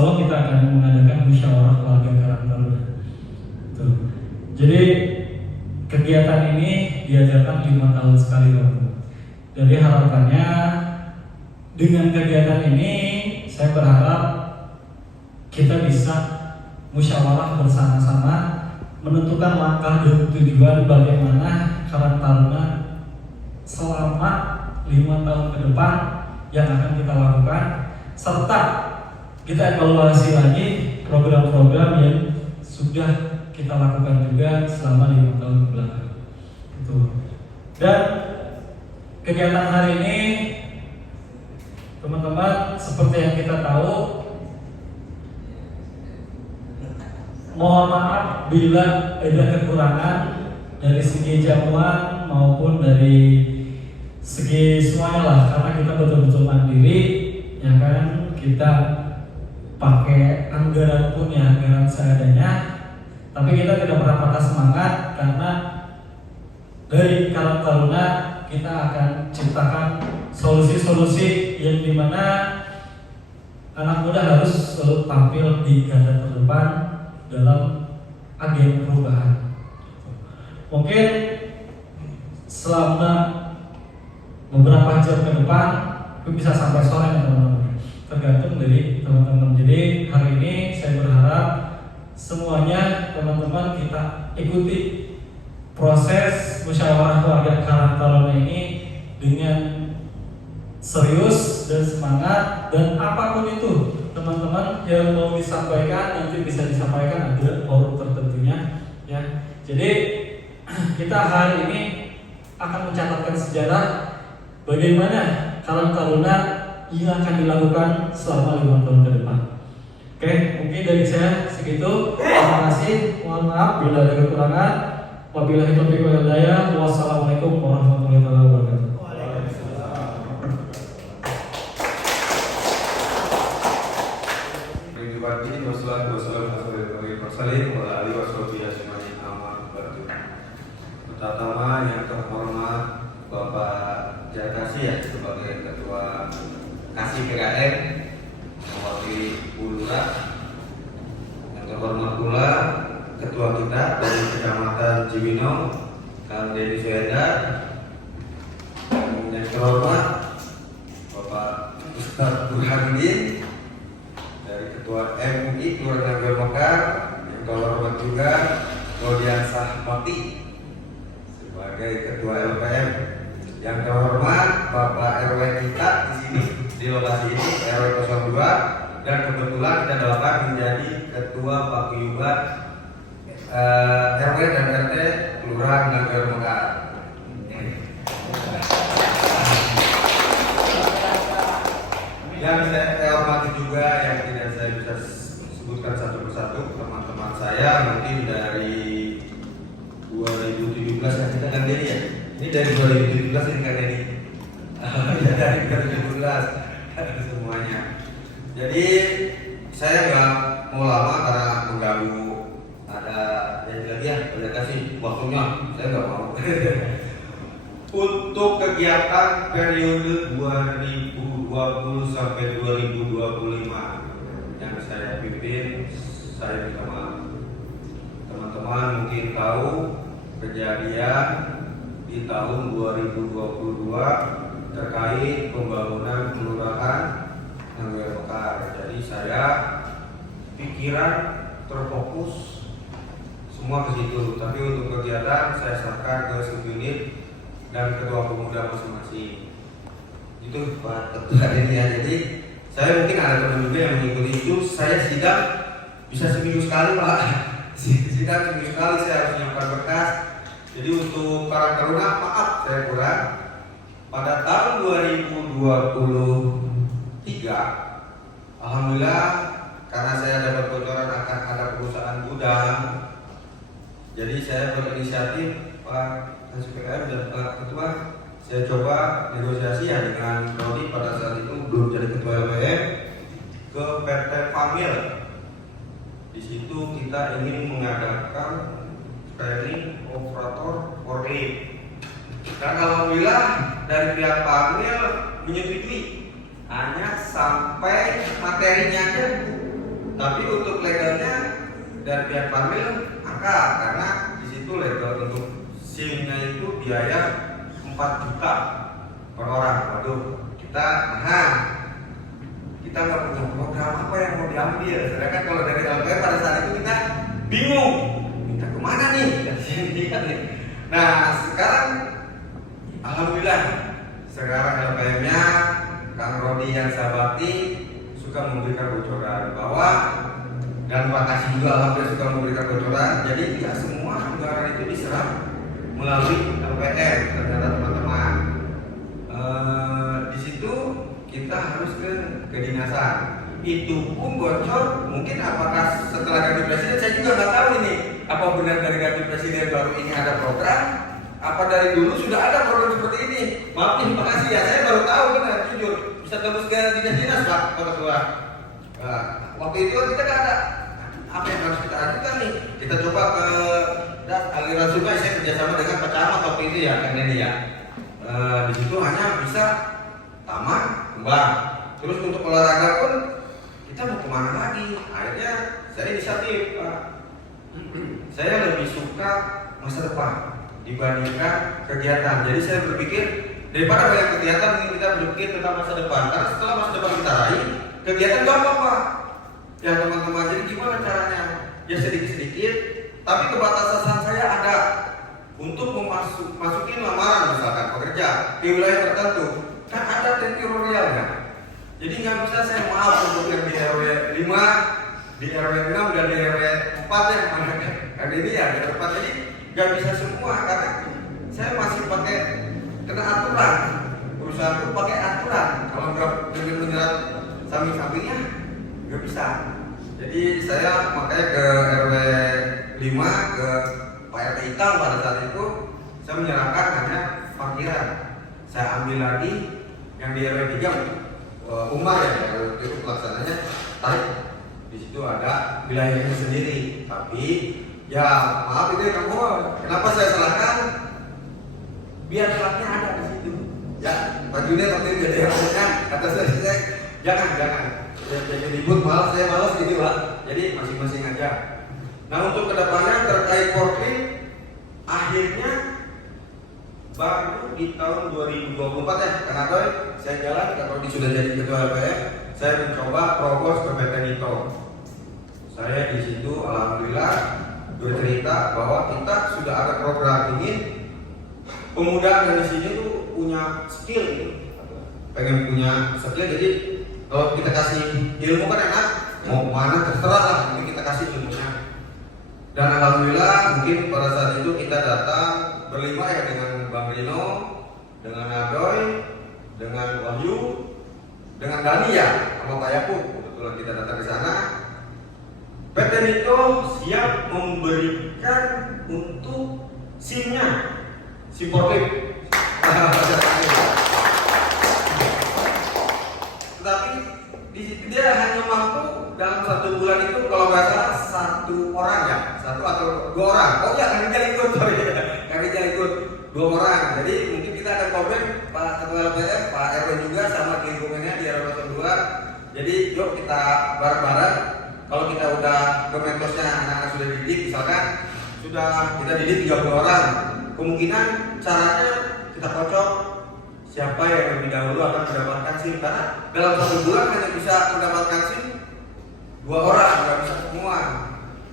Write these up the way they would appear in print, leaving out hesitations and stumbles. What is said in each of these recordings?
insya Allah kita akan mengadakan musyawarah keluarga Karang Taruna. Tuh. Jadi kegiatan ini diadakan 5 tahun sekali, teman-teman. Jadi harapannya dengan kegiatan ini saya berharap kita bisa musyawarah bersama-sama menentukan langkah dan tujuan bagaimana Karang Taruna selama 5 tahun ke depan yang akan kita lakukan, serta kita evaluasi lagi program-program yang sudah kita lakukan juga selama 5 tahun ke belakang. Itu. Dan kegiatan hari ini, teman-teman, seperti yang kita tahu, mohon maaf bila ada kekurangan dari segi jamuan maupun dari segi semuanya lah, karena kita betul-betul mandiri, ya kan, kita pakai anggaran pun ya anggaran seadanya, tapi kita tidak pernah patah semangat karena dari Karang Taruna kita akan ciptakan solusi-solusi yang dimana anak muda harus selalu tampil di garda terdepan dalam agen perubahan. Mungkin selama beberapa jam ke depan, itu bisa sampai sore ya teman-teman, tergantung dari teman-teman. Jadi hari ini saya berharap semuanya teman-teman kita ikuti proses musyawarah keluarga Karang Taruna ini dengan serius dan semangat, dan apapun itu teman-teman yang mau disampaikan nanti bisa disampaikan, ada forum tertentunya ya. Jadi kita hari ini akan mencatatkan sejarah bagaimana Karang Taruna yang akan dilakukan selama 5 tahun ke depan. Oke, mungkin dari saya segitu. Terima kasih. Mohon maaf bila ada kekurangan. Wabillahi taufiq wal hidayah. Wassalamualaikum warahmatullahi wabarakatuh. Pertama yang terhormat Bapak Jakasi ya sebagai Ketua Kasih PKN mewakili Bulura, yang terhormat pula Ketua kita dari Kecamatan Cibinong Kang Dedi Suenda, yang terhormat Bapak Ustadz Burhanuddin dari Ketua MUI Keluarga Mekar, yang terhormat juga Rodian Sahpati sebagai Ketua LPM, yang terhormat Bapak RW kita di sini di lokasi ini RW 02, dan kebetulan kita dapat menjadi Ketua Paguyuban RW dan RT Kelurahan Nangger Mekar. Yang saya hormati juga yang tidak saya bisa sebutkan satu persatu teman-teman saya, mungkin dari 2017 kan kita kan Dedi ya. Ini dari 2017 ini kan Dedi. Ya dari 2017 semuanya. Jadi saya nggak mau lama karena mengganggu, ada yang lagi ya, boleh kasih waktunya, saya nggak mau. Untuk kegiatan periode 2020 sampai 2025 yang saya pimpin, saya minta maaf. Teman-teman mungkin tahu kejadian di tahun 2022 terkait pembangunan kelurahan Nangger Mekar. Jadi saya pikiran terfokus semua ke situ. Tapi untuk kegiatan saya serahkan ke subunit dan ketua pemuda masing-masing. Itu Pak Ketua ini ya. Jadi saya mungkin ada teman juga yang mengikuti itu. Saya sidang bisa seminggu sekali Pak. Sidang seminggu sekali saya harus menyiapkan berkas. Jadi untuk Karang Taruna maaf saya kurang. Pada tahun 2023 alhamdulillah karena saya dapat bocoran akan ada perusahaan gudang. Jadi saya berinisiatif Pak SPKM dan Pak Ketua, saya coba negosiasi ya dengan Rodi pada saat itu belum jadi Ketua LPM ke PT Famil. Di situ kita ingin mengadakan training operator forklift. Dan alhamdulillah dari pihak Famil menyetujui, hanya sampai materinya aja Tapi untuk legalnya dari pihak Pamil angkat karena di situ legal untuk SIM-nya itu biaya 4 juta per orang. Waduh, kita nggak punya program apa yang mau diambil. Sedangkan kalau dari LPM pada saat itu kita bingung, minta kemana nih? Nah sekarang alhamdulillah sekarang LPM-nya Kang Rodi yang Sabakti suka memberikan bocoran bahwa dan Pak Kasih juga alhamdulillah suka memberikan bocoran. Jadi ya semua anggaran itu diserap melalui LPM ternyata teman-teman. Di situ kita harus ke kedinasan. Itu pun bocor mungkin apakah setelah ganti presiden, saya juga nggak tahu ini apa benar dari ganti presiden baru ini ada program, apa dari dulu sudah ada program seperti ini. Maaf nih, makasih ya, saya baru tahu benar jujur. Bisa tembus ke dinas Pak Ketua. Waktu itu kita nggak ada apa yang harus kita ajukan nih. Kita coba ke aliran sungai, saya kerjasama dengan Pak Camat waktu itu ya, kan ini ya. Di situ hanya bisa taman, kembang. Terus untuk olahraga pun kita mau kemana lagi? Akhirnya saya inisiatif, Pak. Saya lebih suka masa depan dibandingkan kegiatan. Jadi saya berpikir daripada banyak kegiatan, mungkin kita berpikir tentang masa depan. Karena setelah masa depan kita raih, kegiatan gampang Pak. Ya teman-teman, jadi gimana caranya? Ya sedikit-sedikit, tapi kebatasan saya ada untuk masukin lamaran misalkan pekerja di wilayah tertentu. Kan ada teritorialnya. Jadi nggak bisa saya maaf untuk yang di RW 5, di RW 6 dan di RW 4 ya mana kan ini ya di tempat. Jadi nggak bisa semua karena saya masih pakai kena aturan. Perusahaan itu pakai aturan. Kalau nggak dengan menyerap samping-sampingnya nggak bisa. Jadi saya makanya ke RW 5 ke Pak RT Hitam pada saat itu saya menyerahkan hanya parkiran. Saya ambil lagi yang di RW 3 Umar ya, itu pelaksananya tarik. Di situ ada wilayahnya sendiri. Tapi ya maaf itu ya kamu, kenapa saya salahkan? Biar platnya ada di situ. Ya, Pak Junet waktu itu jadi yang kata saya jangan. Jadi ribut malas, saya malas gitu Pak. Jadi masing-masing aja. Nah untuk kedepannya terkait portrait, akhirnya baru di tahun 2024 ya, Kang Adoy, saya jalan, kalau sudah jadi ketua LPM, saya mencoba propos ke PT Nito. Saya di situ alhamdulillah bercerita bahwa kita sudah ada program ini, pemuda dari sini tuh punya skill, pengen punya skill. Jadi kalau kita kasih ilmu kan enak, mau kemana terserah lah, jadi kita kasih ilmunya. Dan alhamdulillah mungkin pada saat itu kita datang berlima ya dengan Bang Rino, dengan Adoy, dengan Wahyu, dengan Dani ya, sama Pak Yakub. Kebetulan kita datang ke sana. PT Nito siap memberikan untuk SIM-nya, SIM portrait. Tetapi di situ dia hanya mampu dalam 1 bulan itu kalau nggak salah 1 orang ya, 1 atau 2 orang. Oh ya, kami jalan ikut, kami jalan ikut 2 orang. Jadi mungkin kita ada problem Pak Ketua LPM, Pak RW juga sama di lingkungannya di RW 2. Jadi yuk kita bareng-bareng. Kalau kita udah kementosnya anak-anak sudah dididik, misalkan sudah kita didik 30 orang, kemungkinan caranya kita kocok siapa yang lebih dahulu akan mendapatkan SIM, karena dalam 1 bulan hanya bisa mendapatkan SIM 2 orang, nggak bisa semua.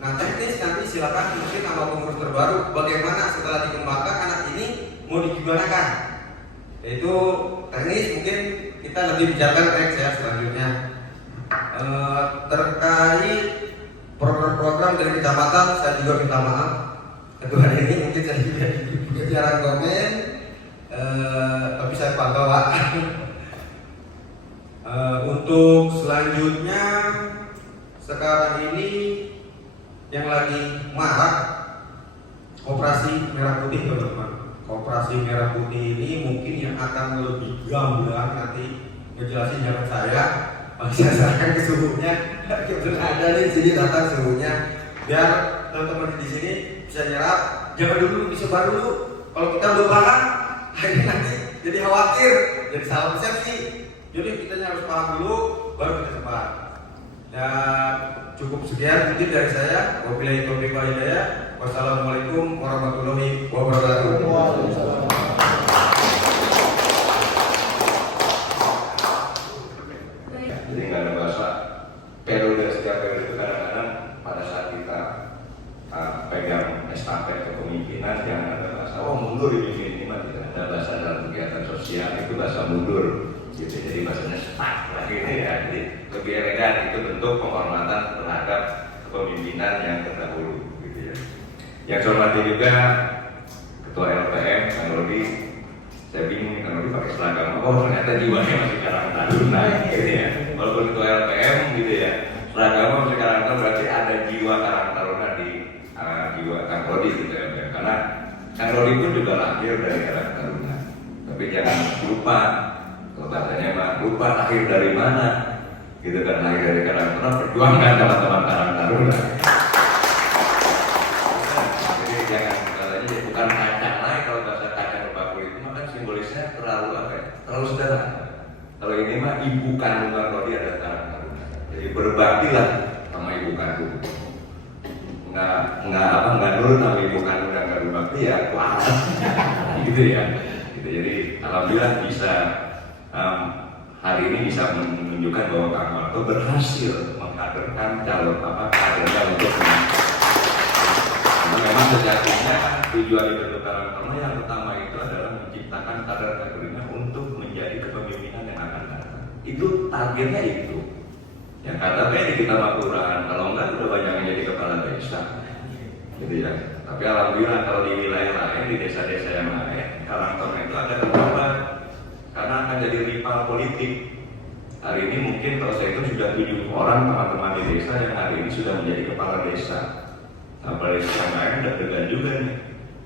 Nah teknis nanti silakan mungkin sama pengurus terbaru bagaimana setelah dikembangkan anak ini mau digunakan. Yaitu teknis mungkin kita lebih bicarakan teks ya selanjutnya. Terkait program-program dari kecamatan saya juga minta maaf. Ketua ini mungkin saya juga jarang komen. Tapi saya pantau Pak. Untuk selanjutnya sekarang ini yang lagi marak Koperasi Merah Putih teman-teman. Koperasi Merah Putih ini mungkin yang akan lebih gamblang nanti ngejelasin jangan saya. Saya sarankan ke suhunya. Kebetulan ada nih sini datang suhunya biar teman-teman di sini bisa nyerap. Jangan dulu disebar dulu. Kalau kita belum paham akhirnya nanti jadi khawatir, jadi salah persepsi. Jadi kita harus paham dulu, baru kita sebar. Ya cukup sekian mungkin dari saya. Wabillahi taufiq wal hidayah. Wassalamualaikum warahmatullahi wabarakatuh. Jadi nggak ada bahasa periode, setiap periode itu kadang-kadang pada saat kita pegang estafet kepemimpinan jangan ada bahasa mundur ini mah tidak ada bahasa dalam kegiatan sosial itu bahasa mundur gitu, jadi bahasanya stuck lagi gitu ya. Jadi lebih elegan, itu bentuk penghormatan terhadap kepemimpinan yang terdahulu gitu ya. Yang saya hormati juga Ketua LPM Kang Rodi, saya bingung nih Kang Rodi pakai seragam, oh ternyata jiwanya masih Karang Taruna gitu ya. Walaupun Ketua LPM gitu ya, seragam masih Karang Taruna, berarti ada jiwa Karang Taruna di jiwa Kang Rodi gitu ya. Karena Kang Rodi pun juga lahir dari Karang Taruna, tapi jangan lupa, kalau bahasanya mah lupa lahir dari mana gitu kan, lahir dari Karang Taruna, perjuangkan teman-teman Karang Taruna. Jadi jangan katanya bukan kaca naik, kalau bahasa kaca bakul itu mah kan simbolisnya terlalu apa ya, terlalu sederhana. Kalau ini mah ibu kandungan Rodi adalah Karang Taruna, jadi berbaktilah sama ibu kandung. Nggak nurut sama ibu kandung dan kandung bakti ya kuat gitu ya gitu. Jadi alhamdulillah bisa hari ini bisa menunjukkan bahwa Kang Marto berhasil mengkaderkan calon kadernya untuk memang sejatinya tujuan dibentuk Karang Taruna yang pertama itu adalah menciptakan kader-kadernya untuk menjadi kepemimpinan yang akan datang. Itu targetnya itu. Yang KTP di kita Makuran, kalau enggak udah banyak yang jadi kepala desa, gitu ya. Tapi alhamdulillah kalau di wilayah lain, di desa-desa yang lain, Karang Taruna itu ada kembang karena akan jadi rival politik. Hari ini mungkin kalau saya itu sudah 7 orang teman-teman di desa yang hari ini sudah menjadi kepala desa. Kepala desa yang lain udah degan juga nih.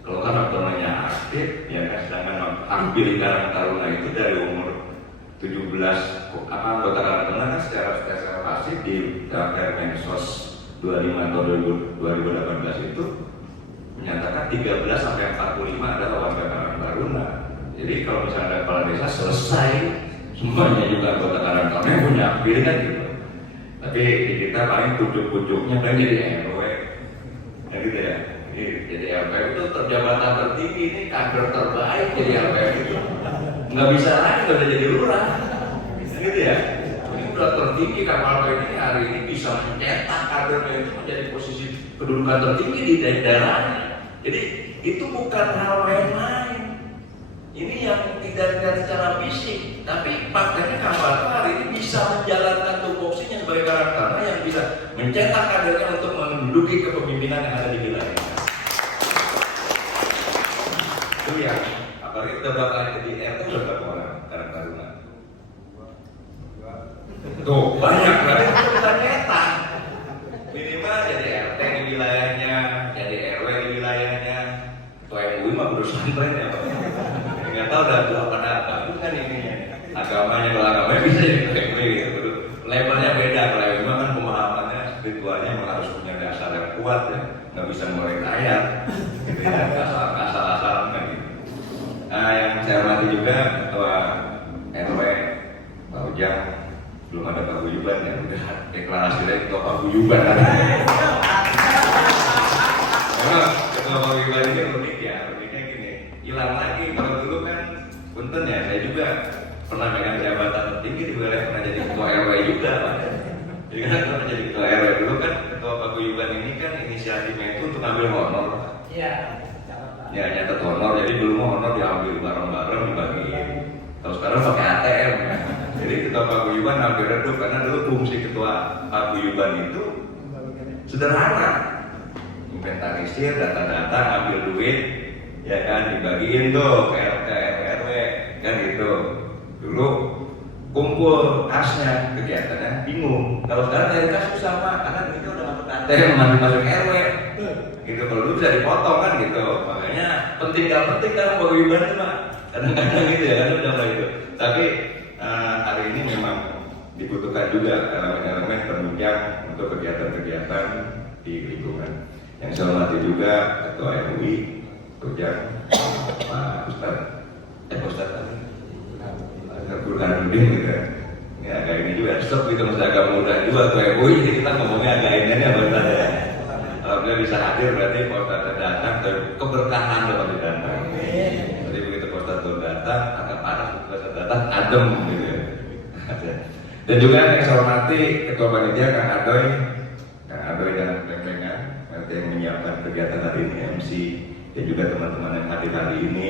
Kalau Karang Tarunanya aktif, ya kan, sedangkan hak pilih Karang Taruna itu dari umur 17 anggota Karang Taruna kan secara pasif di Permensos 25 tahun 2018 itu menyatakan 13 sampai 45 adalah warga Karang Taruna. Jadi kalau misalnya ada kepala desa selesai, semuanya juga anggota Karang Taruna yang punya pilihan gitu. Tapi di kita paling pucuk-pucuknya kan jadi RW, ya gitu ya. Jadi LPM itu terjabatan tertinggi, ini kader terbaik jadi LPM itu. Nggak bisa lagi, nggak bisa jadi lurah, gitu ya. Ini udah tertinggi, kapal ini hari ini bisa mencetak kadernya itu menjadi posisi kedudukan tertinggi di daerahnya. Jadi itu bukan hal yang lain. Ini yang tidak dilihat secara fisik, tapi faktanya kapal hari ini bisa menjalankan tupoksinya sebagai Karang Taruna yang bisa mencetak kadernya untuk menduduki kepemimpinan yang ada di wilayah. Itu ya. Apalagi kita bakal jadi RT udah berapa orang Karang Taruna? Tuh banyak berarti itu kita nyetak. Minimal jadi RT di wilayahnya, jadi RW di wilayahnya. Ketua MUI mah kudu santren ya Pak. Nggak tahu dah tuh apa bukan ini agamanya, kalau agamanya bisa jadi Ketua MUI gitu. Levelnya beda, kalau MUI mah kan pemahamannya spiritualnya memang harus punya dasar yang kuat ya, nggak bisa mulai ayat gitu ya, asal-asalan kan gitu. Nah, yang saya hormati juga Ketua RW Pak Ujang, belum ada paguyuban ya, udah deklarasi dari Ketua paguyuban. Memang Ketua paguyuban ini unik ya, uniknya gini, hilang lagi. Kalau dulu kan punten ya, saya juga pernah megang jabatan tertinggi di wilayah, pernah jadi Ketua RW juga Pak. Jadi kan pernah jadi Ketua RW dulu kan, Ketua paguyuban ini kan inisiatifnya itu untuk ambil honor. Iya. Ya nyatet honor, jadi dulu mau honor diambil bareng-bareng dibagiin. Kalau sekarang pakai ATM ya. Jadi Ketua paguyuban hampir redup karena dulu fungsi Ketua paguyuban itu sederhana, inventarisir data-data, ambil duit, ya kan, dibagiin tuh ke RT RW kan gitu. Dulu kumpul kasnya, kegiatannya bingung. Kalau sekarang dari kas itu sama, karena duitnya udah masuk ATM, masuk RW. Gitu, kalau dulu bisa dipotong kan gitu. Makanya penting gak penting kan paguyuban itu mah kadang-kadang gitu ya, kadang udah gitu. Tapi hari ini memang dibutuhkan juga elemen-elemen penunjang untuk kegiatan-kegiatan di lingkungan. Yang saya hormati juga Ketua MUI, Ujang, Pak Ustadz Burhanuddin gitu. Ini agak ini juga stop gitu, masih agak muda kebetulan juga tuh MUI, jadi kita ngomongnya agak ini ya benar ya. Kalau dia bisa hadir berarti Ustadz datang, keberkahan loh kalau datang. Jadi begitu Ustadz datang, agak panas, Ustadz datang, adem gitu ya. Dan juga yang saya hormati Ketua Panitia Kang Adoy dan Pembengan yang menyiapkan kegiatan hari ini, MC, dan juga teman-teman yang hadir hari ini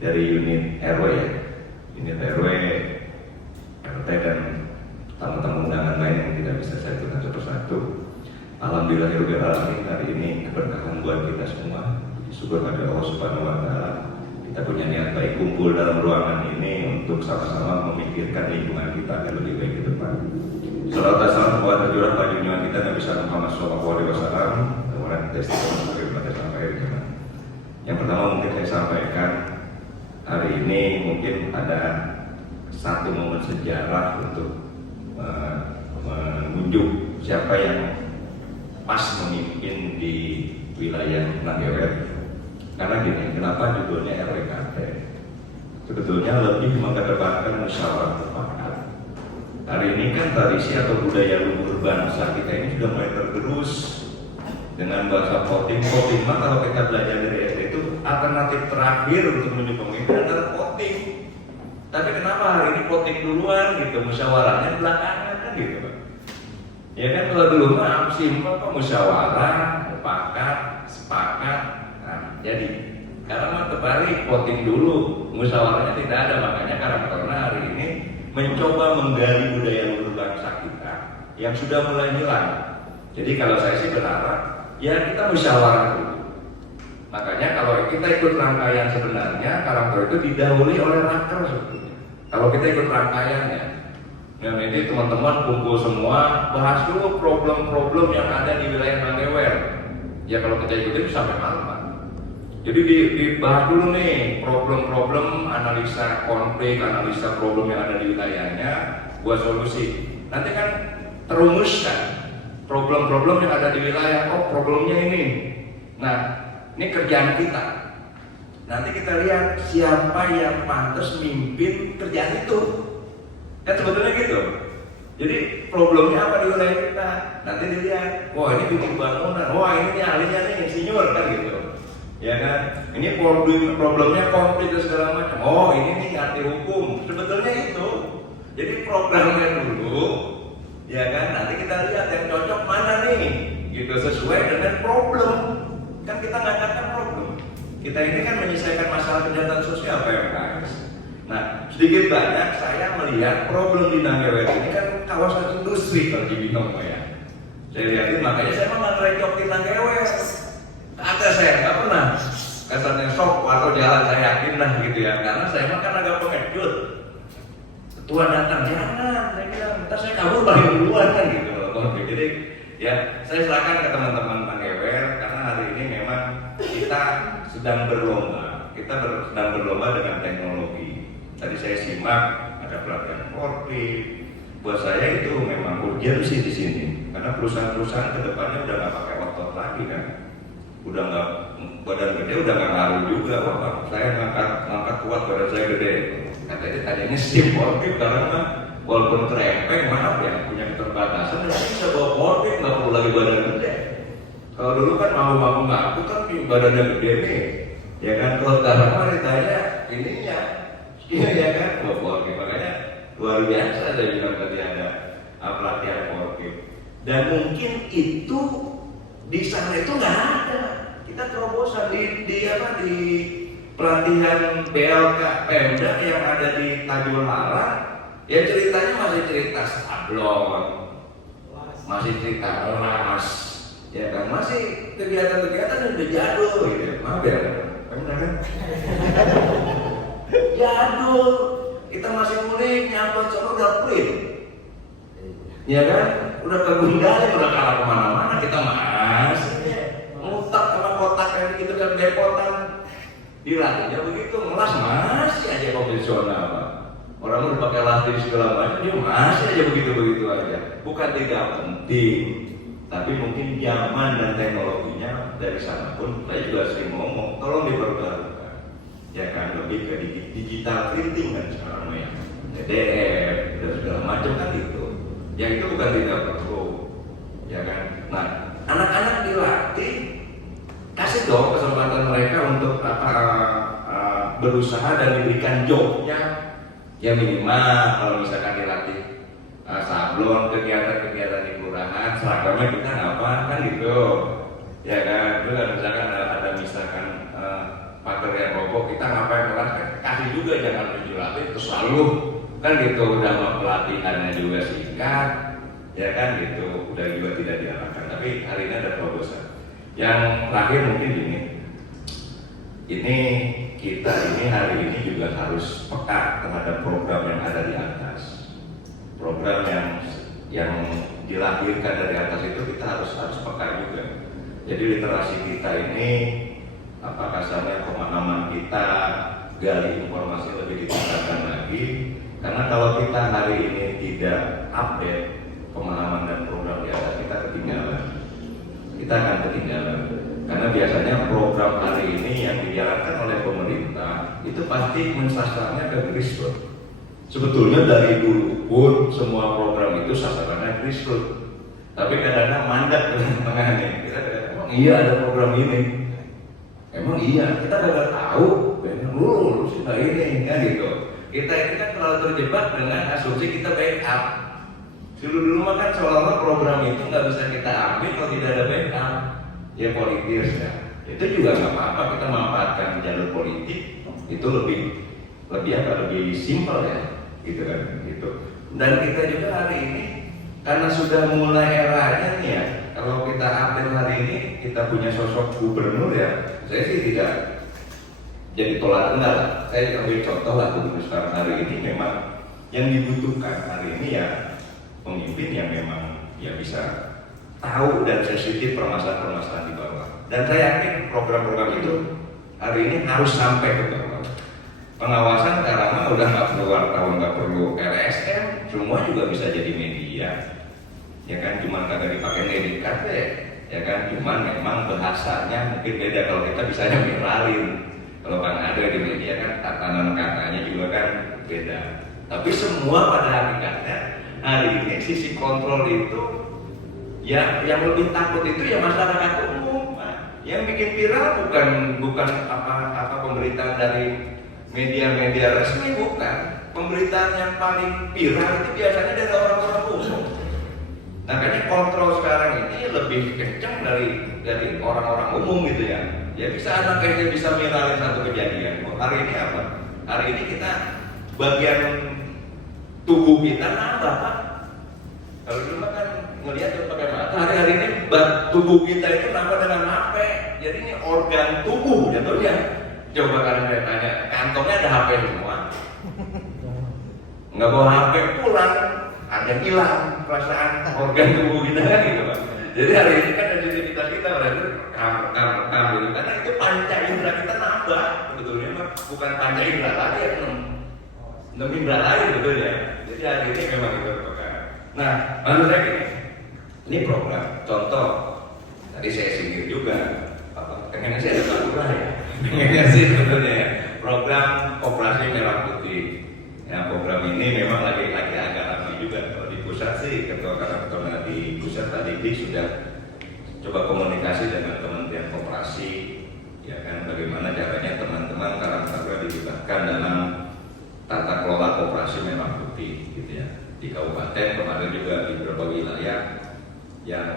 dari unit RW ya, unit RW, RT dan tamu-tamu undangan lain yang tidak bisa saya tuliskan satu-satu. Alhamdulillahirobbilalamin, hari ini keberkahan buat kita semua. Syukur pada Allah Subhanahu Wa Taala. Kita punya niat baik kumpul dalam ruangan ini untuk sama-sama memikirkan lingkungan kita agar lebih baik ke depan. Salawat dan salam kepada junjungan pada junjungan kita Nabi Muhammad SAW. Kemudian kita istiqomah sampai di sana. Yang pertama mungkin saya sampaikan, hari ini mungkin ada satu momen sejarah untuk menunjuk siapa yang pas memimpin di wilayah Nanggewer. Karena gini, kenapa judulnya RWKT? Sebetulnya lebih mengedepankan musyawarah mufakat. Hari ini kan tradisi atau budaya luhur bangsa kita ini sudah mulai tergerus dengan bahasa voting. Voting mah kalau kita belajar dari SD itu alternatif terakhir untuk menuju pemimpin adalah voting. Tapi kenapa hari ini voting duluan gitu, musyawarahnya belakangan kan gitu, Pak? Ya kan kalau dulu mah simpel kok, musyawarah, mufakat, sepakat. Nah, jadi karena terbalik voting dulu, musyawarahnya tidak ada, makanya karena hari ini mencoba menggali budaya luhur bangsa kita yang sudah mulai hilang. Jadi kalau saya sih berharap ya kita musyawarah dulu. Makanya kalau kita ikut rangkaian sebenarnya karakter itu didahului oleh raker sebetulnya. Kalau kita ikut rangkaiannya, nah ini teman-teman kumpul semua, bahas dulu problem-problem yang ada di wilayah Nanggewer. Ya kalau kita ikutin sampai malam. Jadi dibahas dulu nih problem-problem, analisa konflik, analisa problem yang ada di wilayahnya, buat solusi. Nanti kan terumuskan problem-problem yang ada di wilayah. Oh problemnya ini. Nah ini kerjaan kita. Nanti kita lihat siapa yang pantas mimpin kerjaan itu. Kan sebetulnya gitu. Jadi problemnya apa di wilayah kita? Nanti dilihat. Wah ini bikin bangunan. Wah ini ahlinya nih insinyur kan gitu. Ya kan, ini problemnya konflik dan segala macam. Oh ini nih ngerti hukum. Sebetulnya itu. Jadi programnya dulu, ya kan. Nanti kita lihat yang cocok mana nih, gitu sesuai dengan problem. Kan kita ngangkat problem. Kita ini kan menyelesaikan masalah kejahatan sosial PMKS. Nah sedikit banyak saya melihat problem di Nanggewer ini kan kawasan industri kalau Cibinong ya. Saya lihatin, makanya saya mau ngerekop di Nanggewer. Ada saya nggak pernah kesannya sok atau jalan, saya yakin lah gitu ya, karena saya mah kan agak pengecut. Ketua datang, jangan, saya bilang, ntar saya kabur paling duluan kan gitu loh. Jadi ya saya serahkan ke teman-teman Nanggewer karena hari ini memang kita sedang berlomba, sedang berlomba dengan teknologi. Tadi saya simak ada pelatihan forklift. Buat saya itu memang urgensi di sini, karena perusahaan-perusahaan kedepannya udah nggak pakai otot lagi kan. Udah nggak, badan gede udah nggak ngaruh juga. Wah, saya ngangkat kuat badan saya gede. Katanya tadinya forklift karena walaupun trempeng, maaf ya punya keterbatasan, tapi bisa bawa forklift, nggak perlu lagi badan gede. Kalau dulu kan mau ngaku kan badannya gede nih, ya kan. Kalau sekarang mah ditanya ininya, ya kan, bawa forklift. Makanya luar biasa saya bilang tadi ada pelatihan forklift. Dan mungkin itu di sana itu nggak ada. Kita terobosan di pelatihan BLK Pemda yang ada di Tanjung Lara. Ya ceritanya masih cerita sablon, masih cerita las, ya kan, masih kegiatan-kegiatan yang udah jadul gitu. Maaf ya, benar kan? Jadul. Kita masih mulai nyambut soal udah print, ya kan? Udah kegundali, udah kalah kemana-mana. Kita masih ngutak sama kotak kayak gitu kan, depotan dilatihnya begitu, ngelas masih aja konvensional, Pak. Orang udah pakai latih segala macam, dia masih aja begitu-begitu aja. Bukan tidak penting, tapi mungkin zaman dan teknologinya dari sana pun saya juga sering ngomong, tolong diperbarukan, ya kan, lebih ke digital printing kan sekarang ya, PDF dan segala macam kan itu. Yang itu bukan tidak perlu, ya kan? Nah, anak-anak dilatih, kasih dong kesempatan mereka untuk berusaha dan diberikan jobnya. Ya minimal kalau misalkan dilatih sablon, kegiatan-kegiatan di kelurahan, seragamnya kita ngapa kan gitu, ya kan? Itu kan misalkan ada misalkan pekerjaan rokok, kita ngapain kelas, kasih juga, jangan dilatih terus selalu kan gitu, udah pelatihannya juga singkat, ya kan gitu, udah juga tidak diarahkan. Tapi hari ini ada terobosan. Yang terakhir mungkin ini kita ini hari ini juga harus peka terhadap program yang ada di atas. Program yang dilahirkan dari atas itu kita harus peka juga. Jadi literasi kita ini kasarnya pemahaman kita, gali informasi lebih ditingkatkan lagi. Karena kalau kita hari ini tidak update pemahaman dan program di atas, kita ketinggalan. Kita akan ketinggalan. Karena biasanya program hari ini yang dijalankan oleh pemerintah itu pasti mensasarnya ke grassroots. Sebetulnya dari dulu pun semua program itu sasarannya grassroots. Tapi kadang-kadang mandat ke tengah nih. Kita kadang-kadang, emang iya ada program ini. Emang iya, kita kadang tahu. Lu sih nggak ini, kan gitu. Kita ini kan terlalu terjebak dengan asumsi kita backup. Dulu mah kan seolah-olah program itu nggak bisa kita ambil kalau tidak ada backup. Ya politis ya. Itu juga nggak apa-apa, kita memanfaatkan jalur politik itu lebih simpel ya, gitu kan, gitu. Dan kita juga hari ini karena sudah mulai eranya nih ya. Kalau kita update hari ini, kita punya sosok gubernur ya. Saya sih tidak jadi tolak enggak. Saya ambil contoh lah gubernur sekarang hari ini memang yang dibutuhkan hari ini ya pemimpin yang memang ya bisa tahu dan sensitif permasalahan-permasalahan di bawah. Dan saya yakin program-program itu hari ini harus sampai ke bawah. Pengawasan sekarang mah udah nggak perlu wartawan, nggak perlu LSM, semua juga bisa jadi media. Ya kan, cuma kagak dipakai medikat deh. Ya kan, cuman memang bahasanya mungkin beda. Kalau kita bisanya miralin. Kalau kan ada di media kan tatanan katanya juga kan beda. Tapi semua pada hakikatnya hari ini sisi kontrol itu ya, yang lebih takut itu ya masyarakat umum. Yang bikin viral bukan apa pemberitaan dari media-media resmi, bukan. Pemberitaan yang paling viral itu biasanya dari orang-orang umum. Makanya kontrol sekarang ini lebih kencang dari orang-orang umum gitu ya. Ya bisa anak kayaknya bisa viralin satu kejadian. Hari ini apa? Hari ini kita bagian tubuh kita nambah Pak. Kalau dulu kan ngelihat tuh pakai mata, hari-hari ini tubuh kita itu nambah dengan HP. Jadi ini organ tubuh ya tuh ya. Coba kalian saya tanya, kantongnya ada HP semua. Nggak bawa HP pulang, ada yang hilang perasaan organ tubuh kita kan gitu Pak. Jadi hari ini kan sensitivitas kita berarti rekam gitu. Karena itu panca indera kita nambah sebetulnya Pak. Bukan panca indera lagi ya, 6 indera lain betul ya. Jadi hari ini memang itu Pak. Nah, menurut saya gini, ini program, contoh, tadi saya singgir juga, pengennya sih ada Sakura ya, pengennya sih sebetulnya ya, program operasi merah putih. Ya, program ini memang lagi agak ramai juga. Kalau di pusat sih, ketua di pusat tadi sudah coba komunikasi dengan Kementerian Koperasi, ya kan, bagaimana caranya teman-teman Karangtaruna dilibatkan dalam tata kelola koperasi merah putih, gitu ya. Di kabupaten kemarin juga di beberapa wilayah yang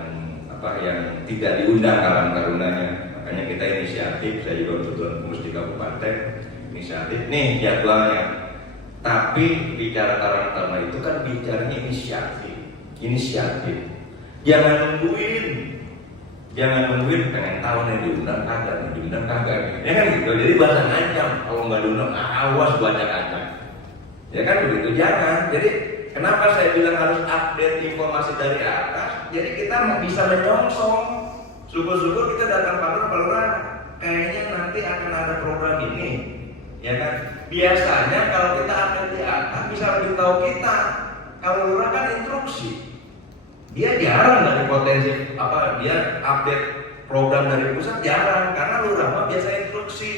tidak diundang Karang Tarunanya, makanya kita inisiatif, saya juga kebetulan pengurus di kabupaten, inisiatif nih jadwalnya. Tapi bicara Karang Taruna itu kan bicaranya inisiatif. Jangan nungguin pengen tahu nih diundang kagak ya kan gitu. Jadi bahasa ngancam, kalau nggak diundang awas baca kagak, ya kan begitu. Jangan. Jadi kenapa saya bilang harus update informasi dari atas? Jadi kita bisa menyongsong. Syukur-syukur kita datang palura, kayaknya nanti akan ada program ini, ya kan? Biasanya kalau kita update di atas bisa lebih tahu kita. Kalau lurah kan instruksi, dia jarang dari potensi dia update program dari pusat jarang, karena lurah mah biasa instruksi.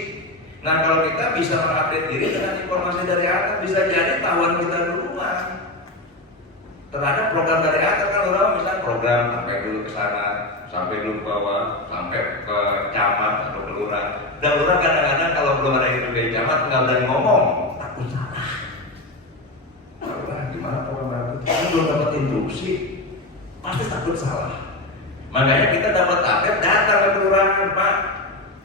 Nah kalau kita bisa mengupdate diri dengan informasi dari atas, bisa jadi tahuan kita duluan. terhadap program dari atas. Kan orang misalnya program sampai dulu ke sana, sampai dulu ke bawah, sampai ke camat atau ke lurah. Dan lurah kadang-kadang kalau belum ada itu dari camat nggak berani ngomong, takut salah. Lurah gimana program itu? Kan belum dapat instruksi, pasti takut salah. Makanya kita dapat update, datang ke kelurahan, Pak.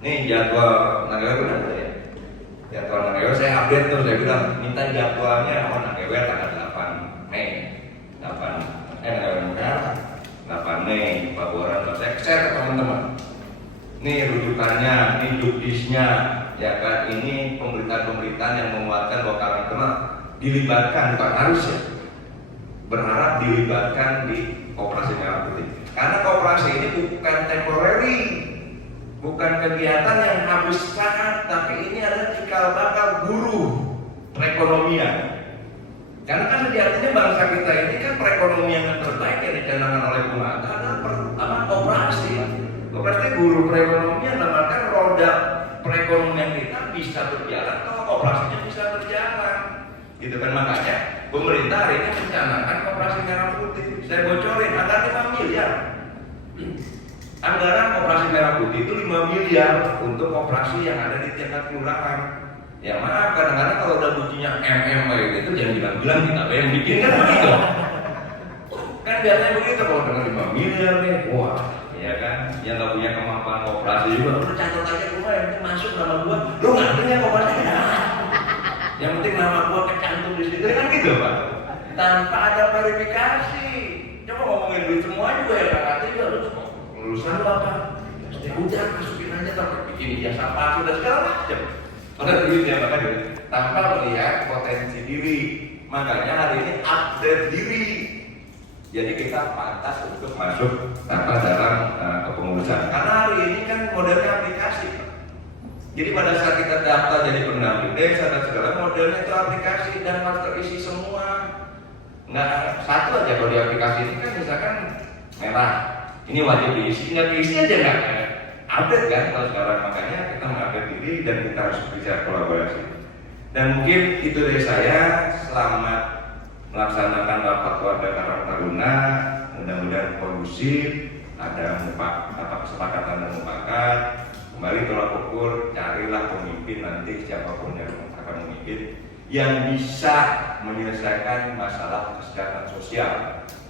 Nih jadwal Nagawe benar ya? Jadwal Nagawe saya update tuh, saya bilang minta jadwalnya sama Nagawe tanggal 8 Mei. 8 Mei, Pak Boran, saya share ke teman-teman. Nih rujukannya, ini jukdisnya, ya kan? Ini pemberitaan-pemberitaan yang menguatkan bahwa karantina dilibatkan, bukan harus ya. Berharap dilibatkan di Koperasi Merah Putih. Karena koperasi ini bukan temporary, bukan kegiatan yang habis saat, tapi ini adalah cikal bakal guru perekonomian. Karena kan sejatinya bangsa kita ini kan perekonomian yang terbaik yang dicanangkan oleh Bung Hatta adalah koperasi. Koperasi guru perekonomian, namakan roda perekonomian kita bisa berjalan kalau koperasinya bisa berjalan. Gitu kan, makanya pemerintah hari ini mencanangkan Koperasi Merah Putih. Saya bocorin ada 5 miliar. Anggaran Koperasi Merah Putih itu 5 miliar untuk koperasi yang ada di tingkat kelurahan. Ya maaf, kadang-kadang kalau udah bunyinya kayak gitu jangan bilang-bilang kita yang bikin kan begitu. Kan biasanya begitu kalau dengan 5 miliar nih, wah, ya kan, yang nggak punya kemampuan koperasi juga, lu catat aja gua yang penting masuk nama gua, lu ngerti ya koperasi? Yang penting nama gua kecantum di situ kan gitu Pak. Tanpa ada verifikasi. Coba ngomongin duit semua juga ya Pak Ati juga lu lulusan lu apa? Udah masukin aja tapi bikin ijazah palsu dan segala macam. Padahal duit ya makanya tanpa melihat potensi diri. Makanya hari ini update diri. Jadi kita pantas untuk masuk dalam kepengurusan. Karena hari ini kan modelnya aplikasi. Jadi pada saat kita daftar jadi pendamping desa dan segala modelnya itu aplikasi dan harus terisi semua. Nggak satu aja kalau di aplikasi ini kan misalkan merah, ini wajib diisi, nggak diisi aja nggak update kan kalau sekarang. Makanya kita mengupdate diri dan kita harus bisa kolaborasi. Dan mungkin itu dari saya. Selamat melaksanakan rapat keluarga Karang Taruna. Mudah-mudahan kondusif, ada kesepakatan dan mufakat. Kembali tolak ukur, carilah pemimpin nanti siapapun yang akan memimpin yang bisa menyelesaikan masalah kesejahteraan sosial,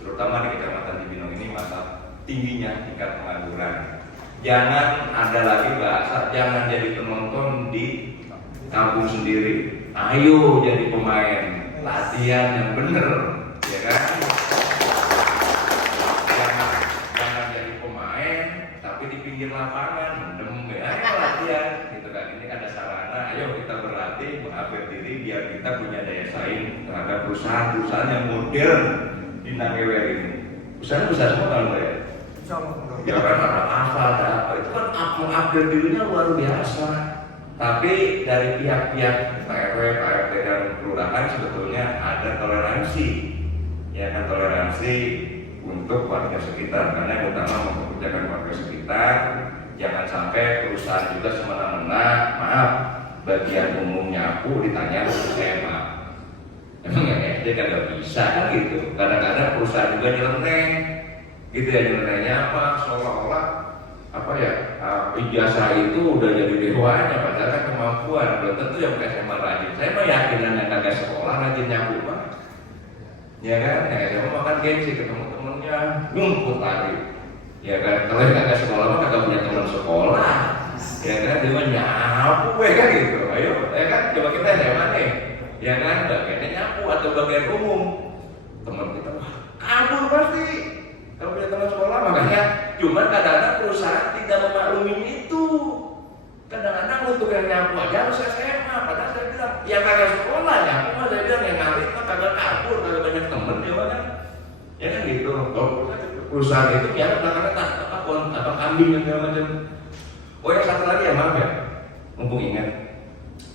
terutama di Kecamatan Cibinong ini masalah tingginya tingkat pengangguran. Jangan ada lagi bahasa, jangan jadi penonton di kampung sendiri. Ayo jadi pemain, latihan yang bener, ya kan? Jangan jadi pemain, tapi di pinggir lapangan, ayo latihan, gitu kan? Ini ada sarana, ayo kita berlatih, mengupgrade diri biar kita punya daya saing terhadap perusahaan-perusahaan yang modern di Nagawer ini. Perusahaan-perusahaan semua kalau ya. Ya kan ada apa, itu kan mengupgrade dirinya luar biasa. Tapi dari pihak-pihak Pak RW, Pak RT dan kelurahan sebetulnya ada toleransi, ya kan, toleransi untuk warga sekitar, karena yang utama mempekerjakan warga sekitar. Jangan sampai perusahaan juga semena-mena, maaf, bagian umum nyapu ditanya ke SMA. Emang nggak SD kan nggak bisa kan gitu. Kadang-kadang perusahaan juga nyeleneh, gitu ya, nyelenehnya apa? Seolah-olah apa ya, ijazah itu udah jadi dewanya, padahal kan kemampuan. Belum tentu yang ke SMA rajin. Saya mah yakinan yang kagak sekolah rajin nyapu mah, ya kan? Yang SMA makan gengsi ketemu temennya, ngumpul lagi. Ya kan, kalau yang kagak sekolah mah kagak punya teman sekolah, ya kan, dia mah nyapu, ya kan gitu. Ayo, ya kan, coba kita SMA nih, ya kan, bagiannya nyapu atau bagian umum. Teman kita, wah, kabur pasti kalau punya teman sekolah. Makanya, cuman kadang-kadang perusahaan tidak memaklumi itu. Kadang-kadang untuk yang nyapu aja harus SMA, padahal saya bilang, yang kagak sekolah nyapu mah saya bilang yang ngalir mah kagak kabur, kagak banyak temen, ya kan, ya kan gitu. Kalau perusahaan itu biar belakangnya tak kambing dan segala macam. Oh yang satu lagi ya, maaf ya, mumpung ingat,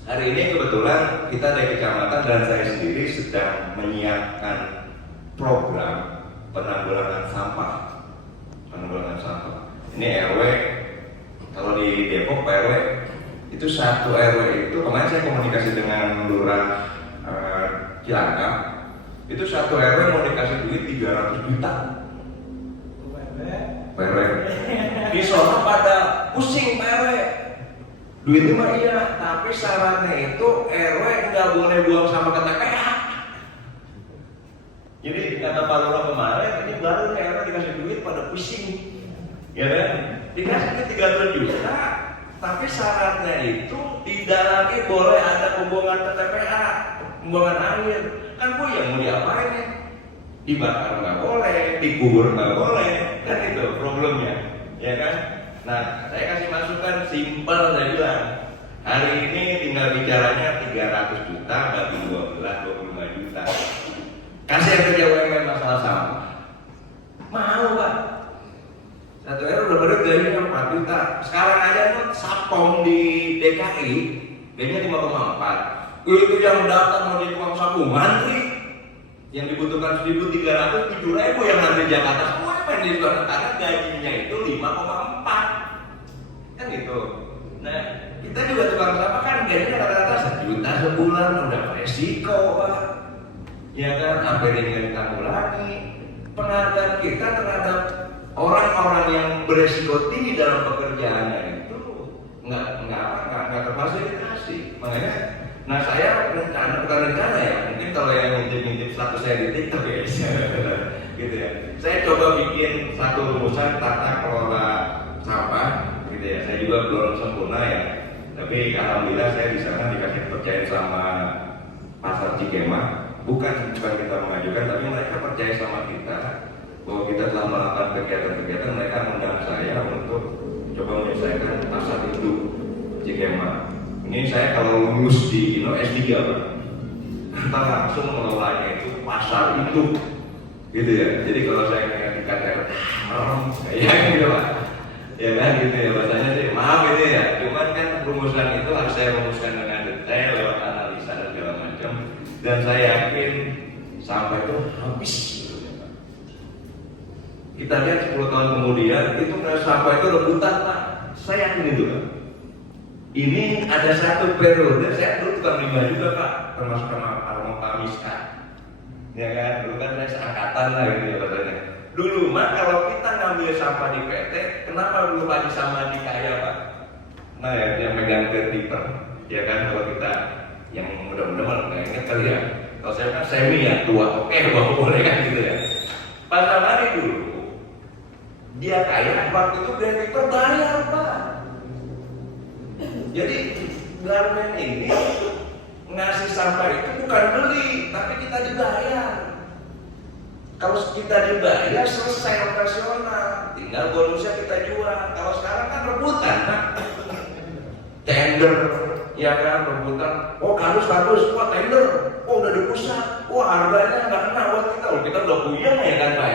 hari ini kebetulan kita dari kecamatan dan saya sendiri sedang menyiapkan program penanggulangan sampah. Penanggulangan sampah. Ini RW, kalau di Depok Pak RW itu satu RW itu kemarin saya komunikasi dengan Lurah Cilangkap. Itu satu RW mau dikasih duit 300 juta. PRW. Di sono pada pusing PRW. Duitnya mah iya, tapi syaratnya itu RW nggak boleh buang sampah ke TPA. Jadi kata Pak Lurah kemarin, ini baru nih RW dikasih duit pada pusing, ya kan? Dikasih duit 300 juta, tapi syaratnya itu tidak lagi boleh ada pembuangan ke TPA, pembuangan air. Kan Bu yang mau diapain ya? Dibakar nggak boleh, dikubur nggak boleh, kan itu problemnya, ya kan? Nah, saya kasih masukan simpel, saya bilang hari ini tinggal bicaranya 300 juta bagi 25 juta. Kasih yang kerja UMR masalah sampah. Mau Pak? Satu RW udah berat gajinya 4 juta. Sekarang aja tuh Sapom di DKI gajinya 5,4. Itu yang datang mau jadi tukang sapu mantri. Yang dibutuhkan 1.300, 7.000 yang nanti Jakarta semua main di luar karena gajinya itu 5,4 kan gitu. Nah kita juga tukang sampah kan gajinya rata-rata 1 juta sebulan, udah resiko Pak, ya kan? Sampai dengan ditanggung lagi. Penghargaan kita terhadap orang-orang yang beresiko tinggi dalam pekerjaannya itu nggak terfasilitasi. Makanya nah saya bukan rencana ya, mungkin kalau yang ngintip-ngintip status saya di TikTok ya gitu ya, saya coba bikin satu rumusan tata kelola sampah gitu ya. Saya juga belum sempurna ya, tapi alhamdulillah saya di sana dikasih percaya sama Pasar Cikemah. Bukan kita mengajukan, tapi mereka percaya sama kita bahwa kita telah melakukan kegiatan-kegiatan. Mereka mengundang saya untuk coba menyelesaikan pasar induk Cikemah. Ini saya kalau lulus di S3 Pak, kita langsung mengelolanya itu pasar induk gitu ya. Jadi kalau saya ingat dikatakan ya gitu Pak, ya kan gitu ya bahasanya sih, maaf ini ya. Cuman kan rumusan itu harus saya rumuskan dengan detail lewat analisa dan segala macam. Dan saya yakin sampai itu habis. Kita lihat 10 tahun kemudian itu sampah itu rebutan Pak. Saya yakin itu Pak. Ini ada satu periode, saya dulu tukang limbah juga Pak, termasuk sama Pak Miska. Ya kan, dulu kan saya seangkatan lah gitu ya katanya. Dulu mah kalau kita ngambil sampah di PT, kenapa dulu Pak sama di kaya Pak? Nah ya, yang megang tiper, ya kan kalau kita yang muda-muda nggak ingat kali ya. Kalau saya kan semi ya, tua, oke, boleh kan gitu ya. Pak Samari dulu, dia kaya, waktu itu tiper bayar Pak. Jadi garmen ini ngasih sampah itu bukan beli, tapi kita dibayar. Kalau kita dibayar selesai operasional, tinggal bonusnya kita jual. Kalau sekarang kan rebutan, Pak. Tender, ya kan rebutan. Oh bagus, wah tender, oh udah di pusat, wah harganya nggak kena buat kita. Oh, kita udah punya ya kan Pak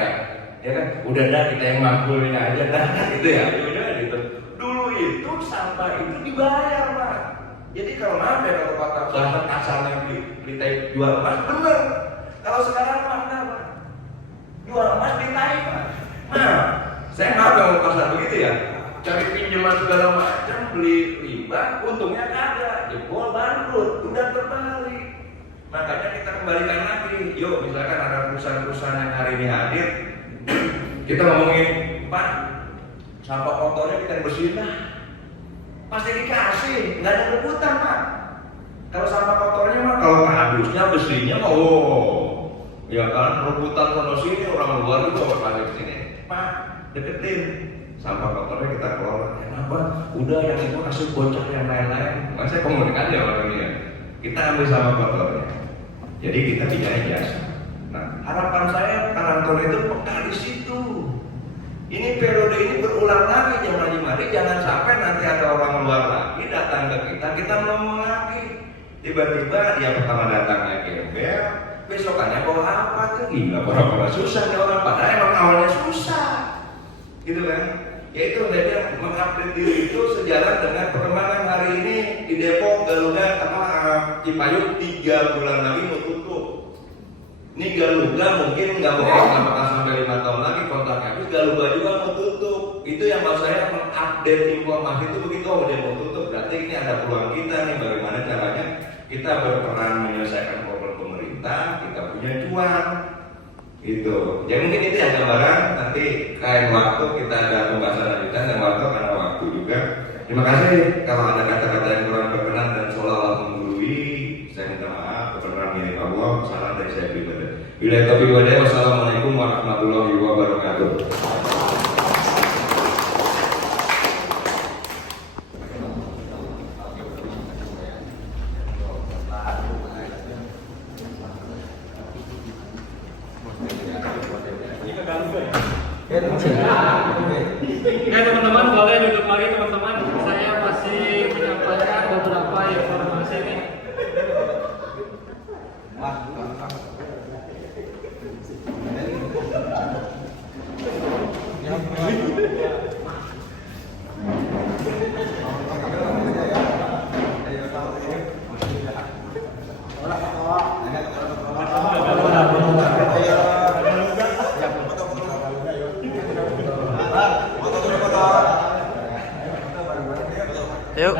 ya kan? Udah dah kita yang makulin aja dah, gitu ya. Udah gitu. Itu sampah itu dibayar Pak. Jadi kalau maaf ya kalau kata bahasa kasarnya beli jual emas bener. Kalau sekarang mana Pak? Jual emas ditai Pak. Nah, saya nggak mau pasar begitu ya. Cari pinjaman segala macam, beli riba, untungnya kagak, jebol bangkrut, udah terbalik. Makanya kita kembalikan lagi. Yuk, misalkan ada perusahaan-perusahaan yang hari ini hadir, kita ngomongin Pak, sampah kotornya kita bersihin lah. Pasti dikasih, nggak ada rebutan Pak. Kalau sampah kotornya mah, kalau kardusnya, besinya mah, ya kan rebutan sana sini, orang luar juga bakal ke sini. Pak, deketin sampah kotornya kita kelola. Kenapa? Udah yang itu kasih bocah yang lain-lain. Masa komunikasi orang ini ya. Kita ambil sampah kotornya. Jadi kita bicara jasa. Nah, harapan saya kantor itu peka di situ. Ini periode ini berulang lagi, jangan sampai nanti ada orang luar lagi datang ke kita ngomong lagi. Tiba-tiba dia pertama datang naik gembel, besokannya bawa apa tuh? Gila, pura-pura susah nih orang, padahal emang awalnya susah. Gitu kan? Ya itu dia mengupdate diri itu sejalan dengan perkembangan hari ini di Depok, Galuga, Cipayung 3 bulan lagi mau tutup. Ini Galuga mungkin nggak bakal sampai 5 tahun lagi kontraknya, tapi Galuga juga mau tutup. Itu yang maksud saya mengupdate informasi itu begitu, udah mau tutup. Berarti ini ada peluang kita nih, bagaimana caranya kita berperan menyelesaikan problem pemerintah, kita punya cuan. kehidupan. Gitu. Jadi mungkin itu ya gambaran, nanti kain waktu kita ada pembahasan lanjutan dan waktu karena waktu juga. Terima kasih. Kalau ada kata-kata yang kurang berkenan dan seolah-olah menggurui, saya minta maaf. Kebenaran milik Allah. Salam dari saya pribadi. Bila taufiq wal hidayah. Wassalamualaikum warahmatullahi wabarakatuh. Ya teman-teman, boleh duduk lagi teman-teman. Saya masih menyampaikan beberapa informasi nih. Yuk. Ayo,